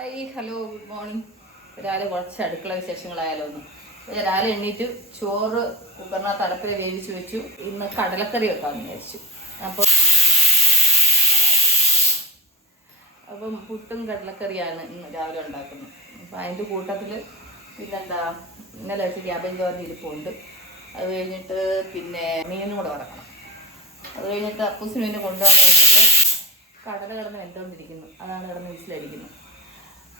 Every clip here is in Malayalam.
Hi hello good morning. രാവിലെ കുറച്ച് അടുക്കള വിശേഷങ്ങളായാലോ ഒന്ന്. രാവിലെ എണ്ണീറ്റ് ചോറ് കുക്കറിനകത്ത് അടപ്പിൽ വേവിച്ച് വെച്ചു. ഇന്ന് കടലക്കറി വെക്കാമെന്ന് വിചാരിച്ചു. അപ്പം പുട്ടും കടലക്കറിയാണ് ഇന്ന് രാവിലെ ഉണ്ടാക്കുന്നത്. അപ്പം അതിൻ്റെ കൂട്ടത്തിൽ പിന്നെന്താ, ഇന്നലെ വെച്ച് ക്യാബേജ് തോരൻ ഇരിപ്പുണ്ട്. അത് കഴിഞ്ഞിട്ട് പിന്നെ മീനും കൂടെ വറക്കണം. അത് കഴിഞ്ഞിട്ട് അപ്പൂസിന് പിന്നെ കൊണ്ടുപോകാൻ വേണ്ടിയിട്ട് കടല കിടന്ന് വെന്തുകൊണ്ടിരിക്കുന്നു. അതാണ് കിടന്ന് വിസിലടിക്കുന്നത്.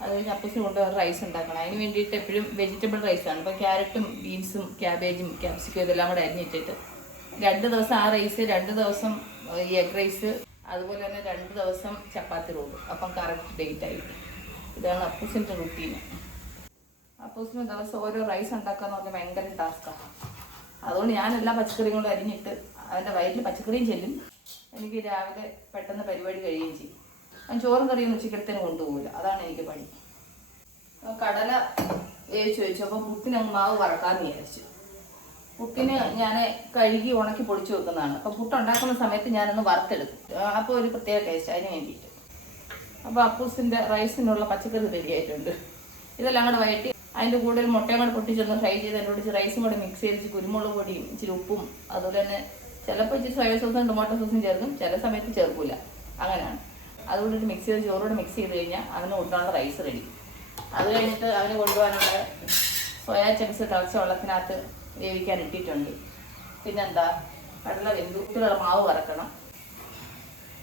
അത് കഴിഞ്ഞ് അപ്പൂസിന് കൊണ്ടുപോകാൻ റൈസ് ഉണ്ടാക്കണം. അതിന് വേണ്ടിയിട്ട് എപ്പോഴും വെജിറ്റബിൾ റൈസാണ്. ഇപ്പോൾ ക്യാരറ്റും ബീൻസും ക്യാബേജും ക്യാപ്സിക്കും ഇതെല്ലാം കൂടെ അരിഞ്ഞിട്ടിട്ട് 2 ദിവസം ആ റൈസ്, 2 ദിവസം എഗ് റൈസ്, അതുപോലെ തന്നെ 2 ദിവസം ചപ്പാത്തി റോള്. അപ്പം കറക്റ്റ് ഡേറ്റ് ആയിട്ട്. ഇതാണ് അപ്പൂസിൻ്റെ റുട്ടീന്. അപ്പൂസിന് ദിവസം ഓരോ റൈസ് ഉണ്ടാക്കാന്ന് പറഞ്ഞാൽ ഭയങ്കര ടാസ്ക്കാണ്. അതുകൊണ്ട് ഞാൻ എല്ലാ പച്ചക്കറിയും കൊണ്ട് അരിഞ്ഞിട്ട് അവൻ്റെ വയറ്റിൽ പച്ചക്കറിയും ചെല്ലും. എനിക്ക് രാവിലെ പെട്ടെന്ന് പരിപാടി കഴിയുകയും ചെയ്യും. ഞാൻ ചോറും കറിയൊന്നും ഉച്ചക്കടുത്തേന് കൊണ്ടുപോകില്ല. അതാണ് എനിക്ക് പണി. കടല വേവിച്ച് വെച്ചു. അപ്പം പുട്ടിന് അങ്ങ് മാവ് വറക്കാമെന്ന് വിചാരിച്ചു. പുട്ടിന് ഞാൻ കഴുകി ഉണക്കി പൊടിച്ചു വെക്കുന്നതാണ്. അപ്പം പുട്ടുണ്ടാക്കുന്ന സമയത്ത് ഞാനൊന്ന് വറുത്തെടുക്കും. അപ്പോൾ ഒരു പ്രത്യേക ടേസ്റ്റ് അതിന് വേണ്ടിയിട്ട്. അപ്പോൾ അപ്പൂസിൻ്റെ റൈസിനുള്ള പച്ചക്കറി റെഡിയായിട്ടുണ്ട്. ഇതെല്ലാം കൂടെ വഴറ്റി അതിൻ്റെ കൂടെ ഒരു മുട്ടയും കൂടെ പൊട്ടിച്ചൊന്ന് ഫ്രൈ ചെയ്ത് അതിൻ്റെ കൂടെ റൈസും കൂടെ മിക്സ് ചെയ്ത് കുരുമുളക് പൊടിയും ഇച്ചിരി ഉപ്പും അതുപോലെ തന്നെ ചിലപ്പോൾ ഇച്ചിരി സോയ സോസും ടൊമാറ്റോ സോസും ചേർക്കും, ചില സമയത്ത് ചേർക്കില്ല. അങ്ങനെയാണ്. അതുകൊണ്ടിട്ട് മിക്സ് ചെയ്ത് ചോറോട് മിക്സ് ചെയ്ത് കഴിഞ്ഞാൽ അവന് കൊണ്ടുപോകാനുള്ള റൈസ് റെഡി. അത് കഴിഞ്ഞിട്ട് അവന് കൊണ്ടുപോകാനുള്ള സോയാ ചങ്ക്സ് തിളച്ച വെള്ളത്തിനകത്ത് വേവിക്കാൻ ഇട്ടിട്ടുണ്ട്. പിന്നെന്താ, കടല വെന്തുള്ള മാവ് വറക്കണം.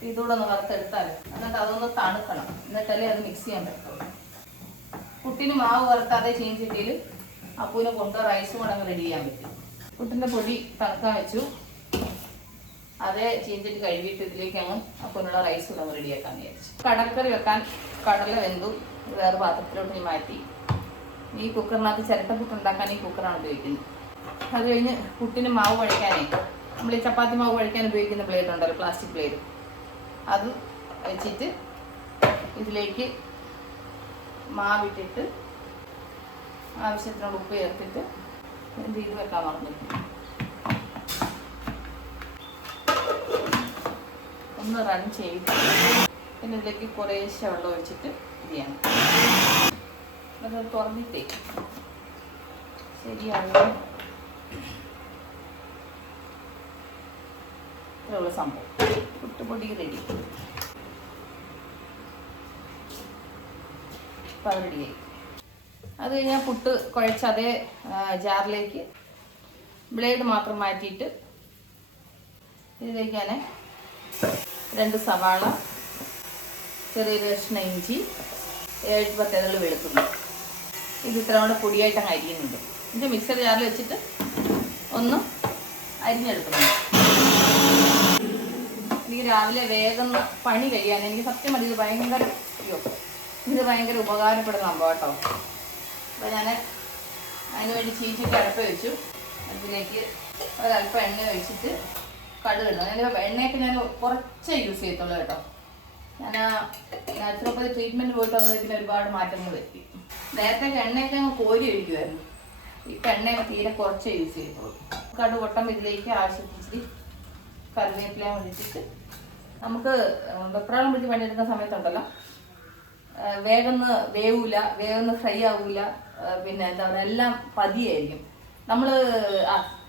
ഇതുകൂടെ ഒന്ന് വറുത്തെടുത്താൽ എന്നിട്ട് അതൊന്ന് തണുക്കണം. എന്നിട്ടല്ലേ അത് മിക്സ് ചെയ്യാൻ പറ്റുള്ളൂ. പുട്ടിന് മാവ് വറുത്താതെ ചീഞ്ചട്ടിയിൽ അപ്പൂനെ കൊണ്ട് റൈസും കൂടെ അങ്ങ് റെഡി ചെയ്യാൻ പറ്റും. പുട്ടിൻ്റെ പൊടി തണുക്കാൻ വെച്ചു. അതേ ചീഞ്ചട്ടി കഴുകിയിട്ട് ഇതിലേക്ക് അങ്ങ് അപ്പൂനുള്ള റൈസ് കൂടെ അങ്ങ് റെഡിയാക്കാന്ന് വിചാരിച്ചു. കടൽക്കറി വെക്കാൻ കടല വെന്തു വേറെ പാത്രത്തിലോട്ട് മാറ്റി. ഈ കുക്കറിനകത്ത് ചിരട്ടപ്പുട്ട് ഉണ്ടാക്കാൻ ഈ കുക്കറാണ് ഉപയോഗിക്കുന്നത്. അത് കഴിഞ്ഞ് പുട്ടിന് മാവ് കുഴയ്ക്കാനേ നമ്മൾ ഈ ചപ്പാത്തി മാവ് കുഴയ്ക്കാൻ ഉപയോഗിക്കുന്ന ബ്ലേഡ് ഉണ്ടല്ലോ, പ്ലാസ്റ്റിക് ബ്ലേഡ്, അത് വെച്ചിട്ട് ഇതിലേക്ക് മാവിട്ടിട്ട് ആവശ്യത്തിനുള്ള ഉപ്പ് ചേർത്തിട്ട് എന്ത് ചെയ്ത് വെക്കാൻ മറന്നിട്ടുണ്ട്. ഒന്ന് റൺ ചെയ്ത് പിന്നെ ഇതിലേക്ക് കുറേശ്ശെ വെള്ളം ഒഴിച്ചിട്ട് ചെയ്യണം. അത് തുറന്നിട്ടേ ശരിയാവുക. ഇത്രയുള്ള സംഭവം. പുട്ടുപൊടി റെഡി. അപ്പം അത് റെഡിയായി. അത് കഴിഞ്ഞാൽ പുട്ട് കുഴച്ച അതേ ജാറിലേക്ക് ബ്ലേഡ് മാത്രം മാറ്റിയിട്ട് ഇതിലേക്ക് ഞാൻ 2 സവാള, ചെറിയൊരു കഷ്ണം ഇഞ്ചി, 7-10 വെളുത്തുള്ളി, ഇത് ഇത്ര കൂടെ പൊടിയായിട്ട് അങ്ങ് അരിയുന്നുണ്ട്. ഇത് മിക്സർ ജാറിൽ വെച്ചിട്ട് ഒന്ന് അരിഞ്ഞെടുക്കുന്നുണ്ട്. എനിക്ക് രാവിലെ വേഗം പണി കഴിയാൻ എനിക്ക് സത്യം മതി. ഇത് ഭയങ്കര ഉപകാരപ്പെടുന്ന സംഭവം കേട്ടോ. അപ്പോൾ ഞാൻ അതിന് വേണ്ടി ചീച്ചിട്ട് അടപ്പ് വെച്ചു. അതിലേക്ക് ഒരല്പം എണ്ണ ഒഴിച്ചിട്ട് കടുക് ഇടുന്നു. ഞാൻ എണ്ണയൊക്കെ ഞാൻ കുറച്ചേ യൂസ് ചെയ്യത്തുള്ളൂ കേട്ടോ. ഞാൻ നാച്ചുറോപ്പതി ട്രീറ്റ്മെൻറ്റ് പോയിട്ട് വന്നത് ഇതിന് ഒരുപാട് മാറ്റങ്ങൾ പറ്റി. നേരത്തെ എണ്ണയൊക്കെ അങ്ങ് കോരി ഒഴിക്കുമായിരുന്നു. ഇപ്പം എണ്ണയൊക്കെ തീരെ കുറച്ചേ യൂസ് ചെയ്യത്തുള്ളൂ. കടുക് പൊട്ടുമ്പോൾ ഇതിലേക്ക് ആവശ്യത്തിച്ചിരി കറിവേപ്പില ഒഴിച്ചിട്ട് നമുക്ക് വെപ്രാളം പിടിച്ച് പണിയെടുക്കുന്ന സമയത്തുണ്ടല്ലോ, വേഗം വേഗം ഫ്രൈ ആവില്ല. പിന്നെ എന്താ പറയുക, എല്ലാം പതിയായിരിക്കും. നമ്മൾ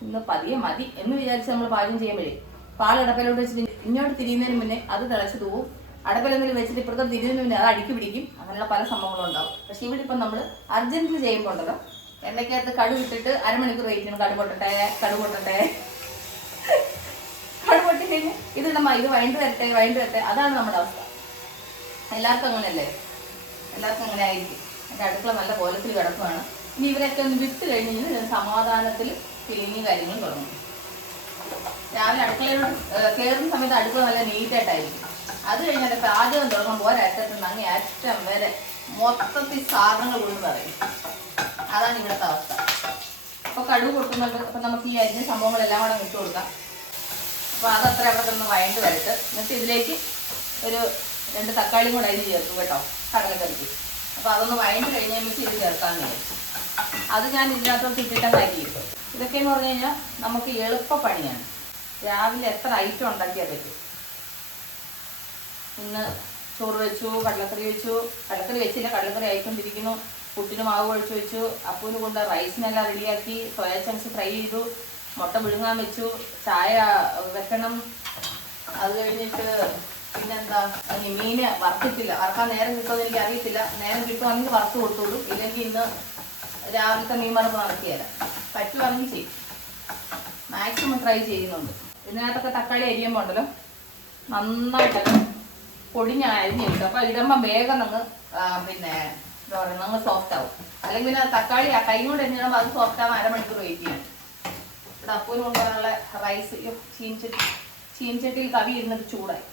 ഇന്ന് പതിയെ മതി എന്ന് വിചാരിച്ച് നമ്മൾ പാചകം ചെയ്യുമ്പോഴേ പാലടപ്പയിലോട്ട് വെച്ചിട്ട് ഇങ്ങോട്ട് തിരിയുന്നതിന് മുന്നേ അത് തിളച്ച് തൂവും. അടപ്പലെന്തെങ്കിലും വെച്ചിട്ട് ഇപ്പുറത്തോട്ട് തിരിയുന്നതിന് മുന്നേ അത് അടുക്കി പിടിക്കും. അങ്ങനെയുള്ള പല സംഭവങ്ങളും ഉണ്ടാവും. പക്ഷെ ഇവിടെ ഇപ്പം നമ്മൾ അർജന്റിൽ ചെയ്യുമ്പോൾ ഉണ്ടല്ലോ, എണ്ണയ്ക്കകത്ത് കടുക് ഇട്ടിട്ട് അരമണിക്കൂർ കഴിക്കണം. കടുക് പൊട്ടട്ടെ പൊട്ടി കഴിഞ്ഞ് ഇത് വഴണ്ട് വരട്ടെ. അതാണ് നമ്മുടെ അവസ്ഥ. എല്ലാവർക്കും അങ്ങനെയല്ലേ? എല്ലാവർക്കും അങ്ങനെ ആയിരിക്കും. എൻ്റെ അടുക്കള നല്ല കോലത്തിൽ കിടക്കുകയാണ്. ഇനി ഇവരൊക്കെ ഒന്ന് വിട്ട് കഴിഞ്ഞ് സമാധാനത്തിൽ ക്ലീനിങ് കാര്യങ്ങളും തുടങ്ങും. രാവിലെ അടുക്കളയിലോട്ട് കയറുന്ന സമയത്ത് അടുക്കള നല്ല നീറ്റായിട്ടായിരിക്കും. അത് കഴിഞ്ഞാൽ പാചകം തുടങ്ങുമ്പോൾ ഒരറ്റത്ത് നിന്ന് അങ്ങേ അറ്റം വരെ മൊത്തത്തിൽ സാധനങ്ങൾ കൊണ്ട് പറയും. അതാണ് ഇവിടുത്തെ അവസ്ഥ. അപ്പോൾ കടുക് പൊട്ടുന്നുണ്ട്. അപ്പം നമുക്ക് ഈ അരിഞ്ഞ സംഭവങ്ങളെല്ലാം കൂടെ ഇട്ട് കൊടുക്കാം. അപ്പോൾ അതത്ര അവിടെ നിന്ന് വഴണ്ട് വരട്ട്. എന്നിട്ട് ഇതിലേക്ക് ഒരു 2 തക്കാളിയും കൂടെ അരിഞ്ഞ് ചേർക്കും കേട്ടോ, കടലക്കറിക്ക്. അപ്പോൾ അതൊന്ന് വഴണ്ട് കഴിഞ്ഞാൽ മിക്സ് ചെയ്ത് ചേർക്കാമെന്ന് വിചാരിച്ചു. അത് ഞാൻ ഇതിനകത്തോട്ട് ഇട്ടിട്ടങ്ങ് അരിയിട്ടു. ഇതൊക്കെയെന്ന് പറഞ്ഞു കഴിഞ്ഞാൽ നമുക്ക് എളുപ്പ പണിയാണ്. രാവിലെ എത്ര ഐറ്റം ഉണ്ടാക്കിയാൽ പറ്റും. ഇന്ന് ചോറ് വെച്ചു, കടലക്കറി വെച്ചു. കടലക്കറി വെച്ചില്ല, കടലക്കറി ആയിക്കൊണ്ടിരിക്കുന്നു. പുട്ടിന് മാവ് ഒഴിച്ച് വെച്ചു. അപ്പൂന് കൊണ്ട് റൈസിനെല്ലാം റെഡിയാക്കി. സോയാ ചങ്ക്സ് ഫ്രൈ ചെയ്തു. മുട്ട പുഴുങ്ങാൻ വെച്ചു. ചായ വെക്കണം. അത് കഴിഞ്ഞിട്ട് പിന്നെന്താ, മീന് വറുത്തിട്ടില്ല. വറക്കാൻ നേരം കിട്ടുമെന്ന് എനിക്ക് അറിയത്തില്ല. നേരം കിട്ടുവാണെങ്കിൽ വറുത്ത് കൊടുത്തോളൂ. ഇല്ലെങ്കിൽ ഇന്ന് രാവിലത്തെ മീൻ വറപ്പ് നടത്തിയല്ല. പറ്റുവാണെങ്കിൽ ചെയ്യും. മാക്സിമം ട്രൈ ചെയ്യുന്നുണ്ട്. ഇതിനകത്തൊക്കെ തക്കാളി അരിയുമ്പോൾ ഉണ്ടല്ലോ നന്നായിട്ടൊക്കെ പൊടിഞ്ഞരിഞ്ഞിട്ട്. അപ്പോൾ ഇടുമ്പോൾ വേഗം അങ്ങ് പിന്നെ എന്താ പറയുക, അങ്ങ് സോഫ്റ്റ് ആവും. അല്ലെങ്കിൽ പിന്നെ തക്കാളി കൈ കൊണ്ട് എറിഞ്ഞിടുമ്പോൾ അത് സോഫ്റ്റ് ആവാൻ അരമണിക്കൂർ വെയിറ്റ് ചെയ്യണം. ഇവിടെ അപ്പൂന് കൊണ്ടുപോകാനുള്ള റൈസ് ചീൻചട്ടിയിൽ കവി ഇരുന്നിട്ട് ചൂടായി.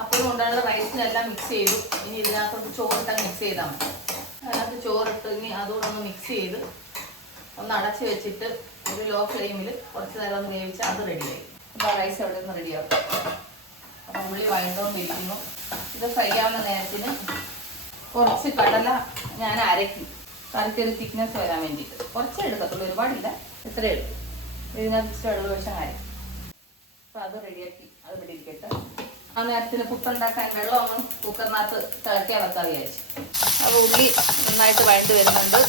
അപ്പൂന് കൊണ്ടുപോകാനുള്ള റൈസിനെല്ലാം മിക്സ് ചെയ്തു. ഇനി ഇതിനകത്തോട്ട് ചോറിട്ടങ്ങ് മിക്സ് ചെയ്താൽ മതി. അതിനകത്ത് ചോറിട്ട് ഇനി അതുകൂടെ ഒന്ന് മിക്സ് ചെയ്ത് ഒന്ന് അടച്ച് വെച്ചിട്ട് ഒരു ലോ ഫ്ലെയിമിൽ കുറച്ച് നേരം ഒന്ന് വേവിച്ചാൽ അത് റെഡിയായി. അപ്പോൾ റൈസ് എവിടെ നിന്ന് റെഡിയാവും. അപ്പോൾ ഉള്ളി വഴണ്ടോണ്ടിരിക്കുന്നു. ഇത് ഫ്രൈ ആവുന്ന നേരത്തിന് കുറച്ച് കടല ഞാൻ അരക്കി കറിക്കൊരു തിക്നെസ് വരാൻ വേണ്ടിയിട്ട് കുറച്ചേ എടുക്കത്തുള്ളൂ, ഒരുപാടില്ല, ഇത്രയേ ഉള്ളൂ. ഇതിനകത്ത് വെള്ളം ഒഴിച്ചാൽ അരക്കും. അപ്പോൾ അത് റെഡിയാക്കി, അത് ഇവിടെ ഇരിക്കട്ടെ. ആ നേരത്തിന് പുട്ടുണ്ടാക്കാൻ വെള്ളം ഒന്ന് കുക്കറിനകത്ത് തിളക്കാൻ വെക്കാൻ വിചാരിച്ചു. അപ്പോൾ ഉള്ളി നന്നായിട്ട് വഴണ്ട് വരുന്നുണ്ട്.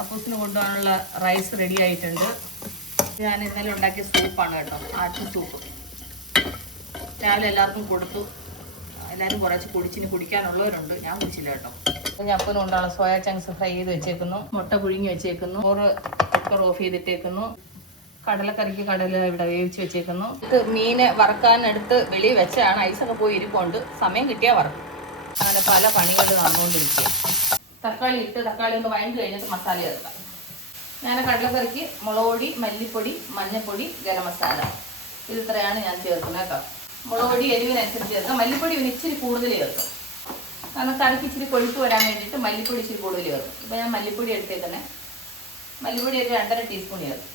അപ്പൂസിന് കൊണ്ടുപോകാനുള്ള റൈസ് റെഡി ആയിട്ടുണ്ട്. ഞാൻ ഇന്നലെ ഉണ്ടാക്കിയ സൂപ്പാണ് കേട്ടോ, ആട്ടിൻ സൂപ്പ്. രാവിലെ എല്ലാവർക്കും കൊടുത്തു. എല്ലാവരും കുറച്ച് കുടിച്ചിന് കുടിക്കാനുള്ളവരുണ്ട്, ഞാൻ കുടിച്ചില്ല കേട്ടോ. അപ്പോൾ ഞാൻ അപ്പൂന് കൊണ്ടുള്ള സോയാ ചങ്ക്സ് ഫ്രൈ ചെയ്ത് വെച്ചേക്കുന്നു. മുട്ട പുഴുങ്ങി വെച്ചേക്കുന്നു. ചോറ് കുക്കർ ഓഫ് ചെയ്തിട്ടേക്കുന്നു. കടലക്കറിക്ക് കടല ഇവിടെ വേവിച്ച് വെച്ചേക്കുന്നു. ഇത് മീന് വറക്കാനെടുത്ത് വെളിയിൽ വെച്ചാണ്. ഐസൊക്കെ പോയി ഇരിപ്പുണ്ട്. സമയം കിട്ടിയാൽ വറക്കും. അങ്ങനെ പല പണികൾ നടന്നുകൊണ്ടിരിക്കുക. തക്കാളി ഇട്ട് തക്കാളി ഒന്ന് വഴണ്ട് കഴിഞ്ഞിട്ട് മസാല ചേർക്കാം. ഞാൻ കടലക്കറിക്ക് മുളക് പൊടി, മല്ലിപ്പൊടി, മഞ്ഞൾപ്പൊടി, ഗരം മസാല ഇത് ഇത്രയാണ് ഞാൻ ചേർക്കുന്നത് കേട്ടോ. മുളക് പൊടി എരിവിനനുസരിച്ച് ചേർക്കാം. മല്ലിപ്പൊടി ഇവന് ഇച്ചിരി കൂടുതൽ ചേർക്കും. കാരണം കറിക്ക് ഇച്ചിരി കൊഴുപ്പ് വരാൻ വേണ്ടിയിട്ട് മല്ലിപ്പൊടി ഇച്ചിരി കൂടുതൽ ചേർക്കും. ഇപ്പോൾ ഞാൻ മല്ലിപ്പൊടി എടുത്തേക്കന്നെ. മല്ലിപ്പൊടി ഒരു 2.5 ടീസ്പൂൺ ചേർക്കും.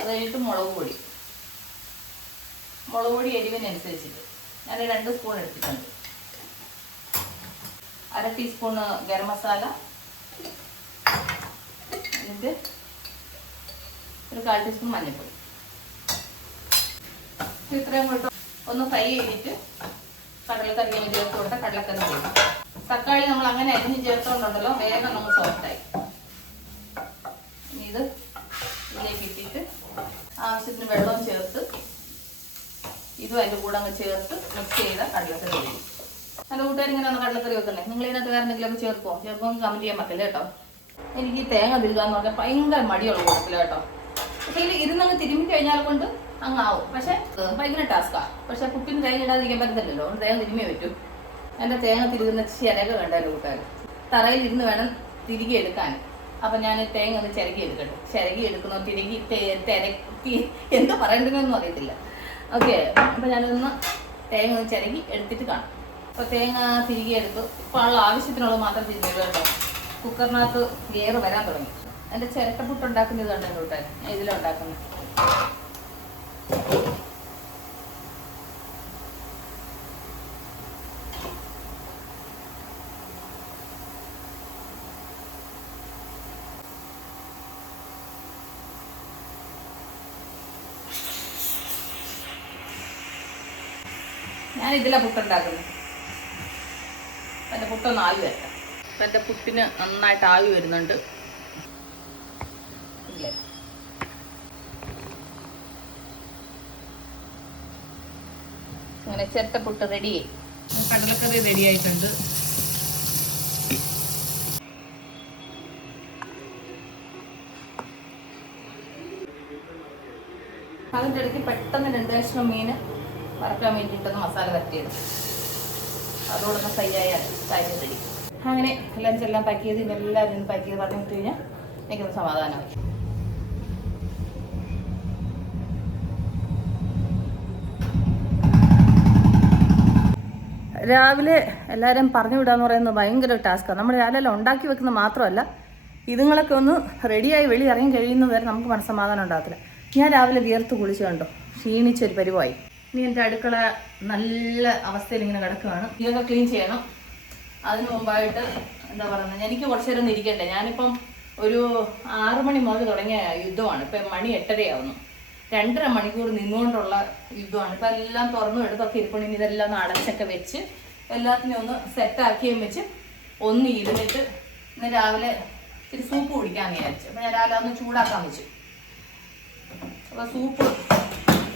അത് കഴിഞ്ഞിട്ട് മുളക് പൊടി എരിവിനനുസരിച്ചിട്ട് ഞാൻ 2 സ്പൂൺ എടുത്തിട്ടുണ്ട്. 1/2 ടീസ്പൂണ് ഗരം മസാല, എന്നിട്ട് ഒരു 1/4 ടീസ്പൂൺ മഞ്ഞൾപ്പൊടി. ഇത്രയും കൂടെ ഒന്ന് ഫ്രൈ ചെയ്തിട്ട് കടലക്കറി ചേർത്ത് കൊടുത്താൽ കടലക്കറി ചെയ്യും. തക്കാളി നമ്മൾ അങ്ങനെ അരിഞ്ഞ് ചേർത്തോണ്ടുണ്ടല്ലോ വേഗം നമുക്ക് സോഫ്റ്റായി. ഇനി ഇത് ഇതിലേക്ക് ഇട്ടിട്ട് ആവശ്യത്തിന് വെള്ളവും ചേർത്ത് ഇതും അതിൻ്റെ കൂടെ അങ്ങ് ചേർത്ത് മിക്സ് ചെയ്ത കടലക്കറി കഴിയും. നല്ല കൂട്ടുകാർ ഇങ്ങനെയാണ് കടലക്കറി വെക്കണേ. നിങ്ങൾ ഇതിനകത്ത് വേറെ എന്തെങ്കിലുമൊക്കെ ചേർക്കുമോ കമൻറ്റ് ചെയ്യാൻ പറ്റില്ല കേട്ടോ. എനിക്ക് തേങ്ങ തിരുകാന്ന് പറഞ്ഞാൽ ഭയങ്കര മടിയുള്ള കൂട്ടത്തില്ല കേട്ടോ. പക്ഷേ ഇതിൽ ഇരുന്നങ്ങ് തിരുമ്പി കഴിഞ്ഞാൽ കൊണ്ട് അങ്ങ് ആവും. പക്ഷെ ഭയങ്കര ടാസ്ക്കാണ്. പക്ഷെ പുട്ടിന് തേങ്ങ ഇടാതിരിക്കാൻ പറ്റത്തില്ലല്ലോ, തേങ്ങ തിരുമ്മിയേ പറ്റൂ. എൻ്റെ തേങ്ങ തിരുകുന്ന ചിരക കണ്ടല്ലോ കൂട്ടുകാർ. തറയിൽ ഇരുന്ന് വേണം തിരികെ എടുക്കാൻ. അപ്പം ഞാൻ തേങ്ങ ഒന്ന് ചിരകി എടുക്കട്ടെ. ചിരകി എടുക്കുന്നു, തിരക്കി എന്താ പറയേണ്ടതെന്നൊന്നും അറിയത്തില്ല. ഓക്കെ, അപ്പം ഞാനൊന്ന് തേങ്ങ ഒന്ന് ചിരകി എടുത്തിട്ട് കാണാം. അപ്പോൾ തേങ്ങ തിരികെ എടുത്തു. ഇപ്പോൾ ഉള്ള ആവശ്യത്തിനുള്ളത് മാത്രം തിരിഞ്ഞത് കേട്ടോ. കുക്കറിനകത്ത് ഗിയറ് വരാൻ തുടങ്ങി. എൻ്റെ ചിരട്ടപ്പുട്ട് ഉണ്ടാക്കുന്നത് കണ്ടോ കൂട്ടാൻ, ഞാൻ ഇതിലുണ്ടാക്കുന്നത്. ഞാൻ ഇതിലാണ് പുട്ടുണ്ടാക്കുന്നത്. എൻ്റെ പുട്ടൊന്ന് ആവി വരട്ടെ. അപ്പം എൻ്റെ പുട്ടിന് നന്നായിട്ട് ആവി വരുന്നുണ്ട്. ഇല്ലേ, അങ്ങനെ ചിരട്ടപ്പുട്ട് റെഡിയായി. കടലക്കറി റെഡി ആയിട്ടുണ്ട്. അതിൻ്റെ ഇടയ്ക്ക് പെട്ടെന്ന് 2 കഷ്ണം മീൻ വറക്കാൻ വേണ്ടിയിട്ടൊന്ന് മസാല വരട്ടിയെടുക്കും. അതോടൊന്ന് ഫ്രൈ ആയാൽ കാര്യം റെഡി. അങ്ങനെ ലഞ്ച് എല്ലാം പാക്ക് ചെയ്ത് എല്ലാവരും പാക്ക് ചെയ്ത് പറഞ്ഞു വിട്ട് കഴിഞ്ഞാൽ എനിക്കൊന്ന് സമാധാനമായി. രാവിലെ എല്ലാവരും പറഞ്ഞു വിടാന്ന് പറയുന്നത് ഭയങ്കര ടാസ്ക്കാണ്. നമ്മൾ രാവിലെ ഉണ്ടാക്കി വെക്കുന്നത് മാത്രമല്ല, ഇതുങ്ങളൊക്കെ ഒന്ന് റെഡിയായി വെളി ഇറങ്ങി കഴിയുന്നത് വരെ നമുക്ക് മനസ്സമാധാനം ഉണ്ടാകത്തില്ല. ഞാൻ രാവിലെ വിയർത്ത് കുളിച്ച് കണ്ടോ, ക്ഷീണിച്ചൊരു പരിവായി. ഇനി എൻ്റെ അടുക്കള നല്ല അവസ്ഥയിൽ ഇങ്ങനെ കിടക്കുകയാണ്. ഇതൊക്കെ ക്ലീൻ ചെയ്യണം. അതിന് മുമ്പായിട്ട് എന്താ പറയുന്നത്, എനിക്ക് കുറച്ചു നേരം ഒന്ന് ഇരിക്കട്ടെ. ഞാനിപ്പം ഒരു 6 മണി മുതൽ തുടങ്ങിയ യുദ്ധമാണ്. ഇപ്പം മണി 8:30 2.5 മണിക്കൂർ നിന്നുകൊണ്ടുള്ള യുദ്ധമാണ്. ഇപ്പം എല്ലാം തുറന്നു എടുത്തൊക്കെ ഇരിപ്പുണ്ടെങ്കിൽ ഇതെല്ലാം ഒന്ന് അടച്ചൊക്കെ വെച്ച് എല്ലാത്തിനും ഒന്ന് സെറ്റാക്കിയും വെച്ച് ഒന്ന് ഇരുന്നിട്ട് ഇന്ന് രാവിലെ ഇച്ചിരി സൂപ്പ് കുടിക്കാമെന്ന് വിചാരിച്ചു. അപ്പം ഞാൻ രാവിലെ ഒന്ന് ചൂടാക്കാൻ വെച്ചു. അപ്പോൾ സൂപ്പ്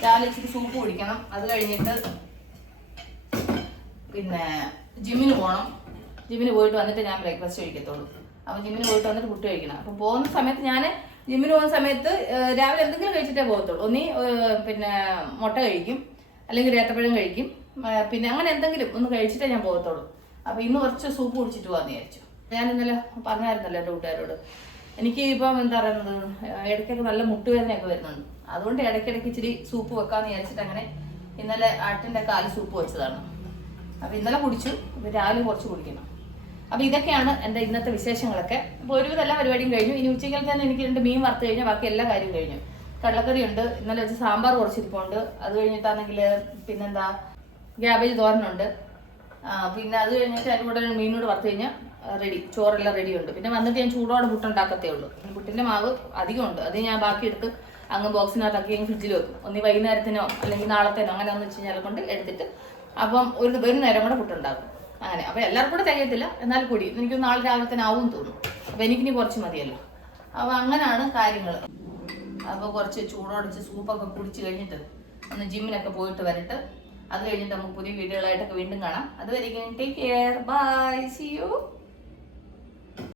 രാവിലെ ഇച്ചിരി സൂപ്പ് കുടിക്കണം. അത് കഴിഞ്ഞിട്ട് പിന്നെ ജിമ്മിന് പോകണം. ജിമ്മിന് പോയിട്ട് വന്നിട്ട് ഞാൻ ബ്രേക്ക്ഫാസ്റ്റ് കഴിക്കത്തുള്ളൂ. അപ്പം ജിമ്മിന് പോയിട്ട് വന്നിട്ട് ഫുഡ് കഴിക്കണം. അപ്പം പോകുന്ന സമയത്ത് ഞാൻ ജിമ്മിന് പോകുന്ന സമയത്ത് രാവിലെ എന്തെങ്കിലും കഴിച്ചിട്ടേ പോകത്തുള്ളൂ. ഒന്നീ പിന്നെ മുട്ട കഴിക്കും, അല്ലെങ്കിൽ ഏത്തപ്പഴം കഴിക്കും, പിന്നെ അങ്ങനെ എന്തെങ്കിലും ഒന്ന് കഴിച്ചിട്ടേ ഞാൻ പോകത്തുള്ളൂ. അപ്പം ഇന്ന് കുറച്ച് സൂപ്പ് കുടിച്ചിട്ട് പോകാമെന്ന് വിചാരിച്ചു. ഞാൻ ഇന്നലെ പറഞ്ഞായിരുന്നല്ലോ എൻ്റെ കൂട്ടുകാരോട്, എനിക്ക് ഇപ്പം എന്താ പറയുന്നത്, ഇടയ്ക്കൊക്കെ നല്ല മുട്ടുവേദനയൊക്കെ വരുന്നുണ്ട്. അതുകൊണ്ട് ഇടയ്ക്കിടയ്ക്ക് ഇച്ചിരി സൂപ്പ് വെക്കാമെന്ന് വിചാരിച്ചിട്ട് അങ്ങനെ ഇന്നലെ ആട്ടിൻ്റെ കാല് സൂപ്പ് വെച്ചതാണ്. അപ്പം ഇന്നലെ കുടിച്ചു. ഇപ്പം രാവിലെ കുറച്ച് കുടിക്കണം. അപ്പം ഇതൊക്കെയാണ് എൻ്റെ ഇന്നത്തെ വിശേഷങ്ങളൊക്കെ. അപ്പോൾ ഒരുവിധം എല്ലാ പരിപാടിയും കഴിഞ്ഞു. ഇനി ഉച്ചയ്ക്ക് തന്നെ എനിക്ക് 2 മീൻ വറുത്ത് കഴിഞ്ഞാൽ ബാക്കി എല്ലാ കാര്യവും കഴിഞ്ഞു. കടലക്കറി ഉണ്ട്, ഇന്നലെ വെച്ച് സാമ്പാർ കുറച്ചിരിപ്പുണ്ട്. അത് കഴിഞ്ഞിട്ടാണെങ്കിൽ പിന്നെന്താ ക്യാബേജ് തോരനുണ്ട്. പിന്നെ അത് കഴിഞ്ഞിട്ട് അതിൻ്റെ കൂടെ മീനോട് വറുത്ത് കഴിഞ്ഞാൽ റെഡി, ചോറെല്ലാം റെഡിയുണ്ട്. പിന്നെ വന്നിട്ട് ഞാൻ ചൂടോടെ പുട്ടുണ്ടാക്കത്തേ ഉള്ളൂ. പുട്ടിൻ്റെ മാവ് അധികമുണ്ട്. അത് ഞാൻ ബാക്കി എടുത്ത് അങ്ങ് ബോക്സിനകത്താക്കി ഫ്രിഡ്ജിൽ വെക്കും. ഒന്നി വൈകുന്നേരത്തിനോ അല്ലെങ്കിൽ നാളത്തേനോ അങ്ങനെ ഒന്ന് വെച്ച് കഴിഞ്ഞാൽ കൊണ്ട് എടുത്തിട്ട് അപ്പം ഒരു നേരം കൂടെ പുട്ടുണ്ടാക്കും. അങ്ങനെ അപ്പം എല്ലാവർക്കും കൂടെ തികയത്തില്ല, എന്നാൽ കൂടി എനിക്ക് നാളെ രാവിലെ തന്നെ ആവും തോന്നും. അപ്പം എനിക്കിനി കുറച്ച് മതിയല്ലോ. അപ്പം അങ്ങനെയാണ് കാര്യങ്ങൾ. അപ്പോൾ കുറച്ച് ചൂടോടിച്ച് സൂപ്പൊക്കെ കുടിച്ച് കഴിഞ്ഞിട്ട് ഒന്ന് ജിമ്മിനൊക്കെ പോയിട്ട് വരട്ടെ. അത് കഴിഞ്ഞിട്ട് നമുക്ക് പുതിയ വീഡിയോകളായിട്ടൊക്കെ വീണ്ടും കാണാം. അതുവരെ take care, bye, see U.